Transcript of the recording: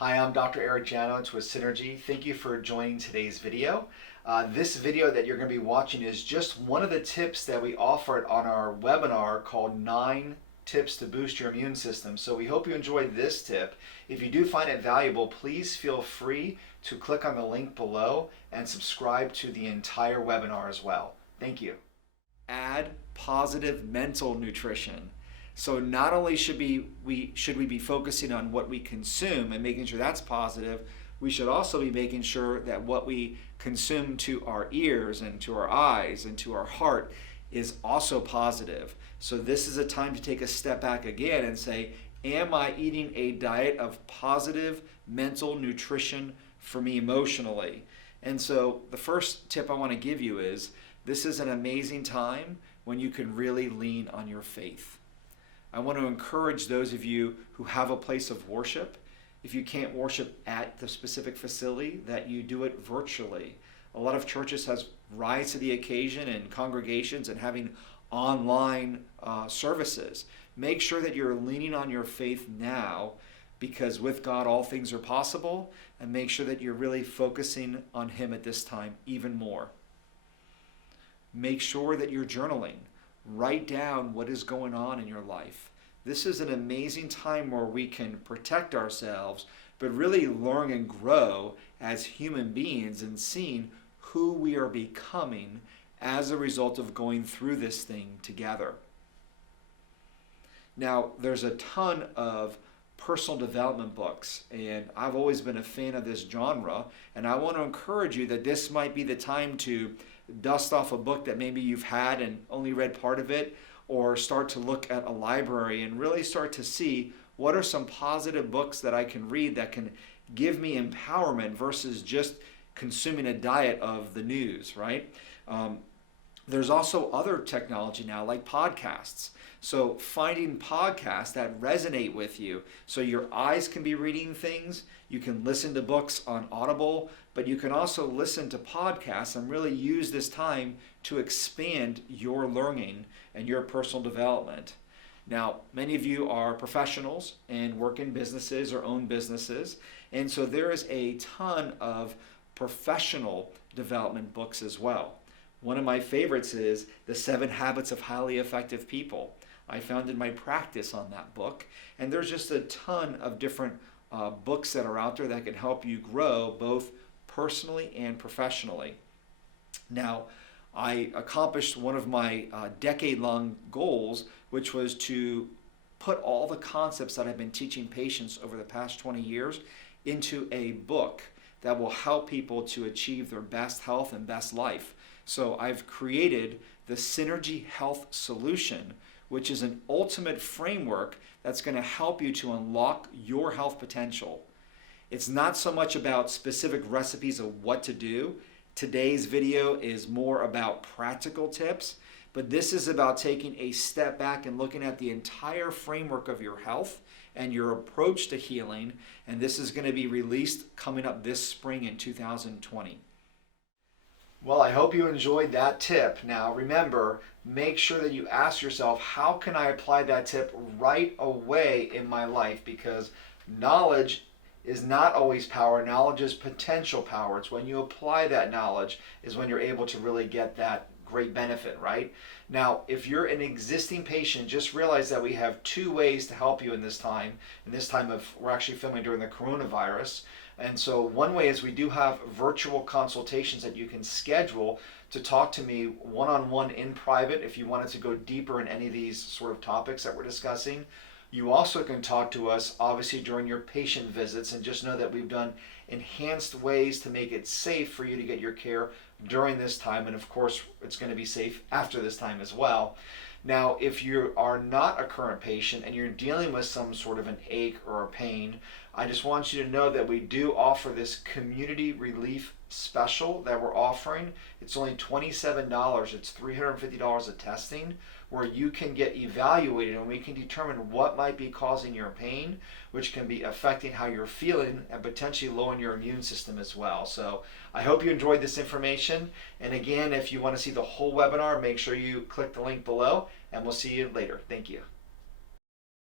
Hi, I'm Dr. Eric Janowitz with Synergy. Thank you for joining today's video. This video that you're going to be watching is just one of the tips that we offered on our webinar called 9 Tips to Boost Your Immune System. So we hope you enjoyed this tip. If you do find it valuable, please feel free to click on the link below and subscribe to the entire webinar as well. Thank you. Add positive mental nutrition. So not only should we be focusing on what we consume and making sure that's positive, we should also be making sure that what we consume to our ears and to our eyes and to our heart is also positive. So this is a time to take a step back again and say, am I eating a diet of positive mental nutrition for me emotionally? And so the first tip I want to give you is, this is an amazing time when you can really lean on your faith. I want to encourage those of you who have a place of worship, if you can't worship at the specific facility, that you do it virtually. A lot of churches have rise to the occasion and congregations and having online services. Make sure that you're leaning on your faith now, because with God all things are possible, and make sure that you're really focusing on Him at this time even more. Make sure that you're journaling. Write down what is going on in your life. This is an amazing time where we can protect ourselves, but really learn and grow as human beings and seeing who we are becoming as a result of going through this thing together. Now, there's a ton of personal development books, and I've always been a fan of this genre, and I want to encourage you that this might be the time to dust off a book that maybe you've had and only read part of it, or start to look at a library and really start to see what are some positive books that I can read that can give me empowerment versus just consuming a diet of the news, right? There's also other technology now like podcasts. So finding podcasts that resonate with you, so your eyes can be reading things, you can listen to books on Audible, but you can also listen to podcasts and really use this time to expand your learning and your personal development. Now, many of you are professionals and work in businesses or own businesses, and so there is a ton of professional development books as well. One of my favorites is The 7 Habits of Highly Effective People. I founded my practice on that book, and there's just a ton of different books that are out there that can help you grow both personally and professionally. Now, I accomplished one of my decade-long goals, which was to put all the concepts that I've been teaching patients over the past 20 years into a book that will help people to achieve their best health and best life. So I've created the Synergy Health Solution, which is an ultimate framework that's going to help you to unlock your health potential. It's not so much about specific recipes of what to do. Today's video is more about practical tips, but this is about taking a step back and looking at the entire framework of your health and your approach to healing, and this is going to be released coming up this spring in 2020. Well, I hope you enjoyed that tip. Now remember, make sure that you ask yourself, how can I apply that tip right away in my life? Because knowledge is not always power. Knowledge is potential power. It's when you apply that knowledge is when you're able to really get that great benefit, right? Now, if you're an existing patient, just realize that we have 2 ways to help you in this time. We're actually filming during the coronavirus. And so one way is we do have virtual consultations that you can schedule to talk to me one-on-one in private if you wanted to go deeper in any of these sort of topics that we're discussing. You also can talk to us obviously during your patient visits, and just know that we've done enhanced ways to make it safe for you to get your care during this time, and of course it's going to be safe after this time as well. Now, if you are not a current patient and you're dealing with some sort of an ache or a pain, I just want you to know that we do offer this community relief special that we're offering. It's only $27. It's $350 of testing, where you can get evaluated and we can determine what might be causing your pain, which can be affecting how you're feeling and potentially lowering your immune system as well. So I hope you enjoyed this information. And again, if you want to see the whole webinar, make sure you click the link below, and we'll see you later. Thank you.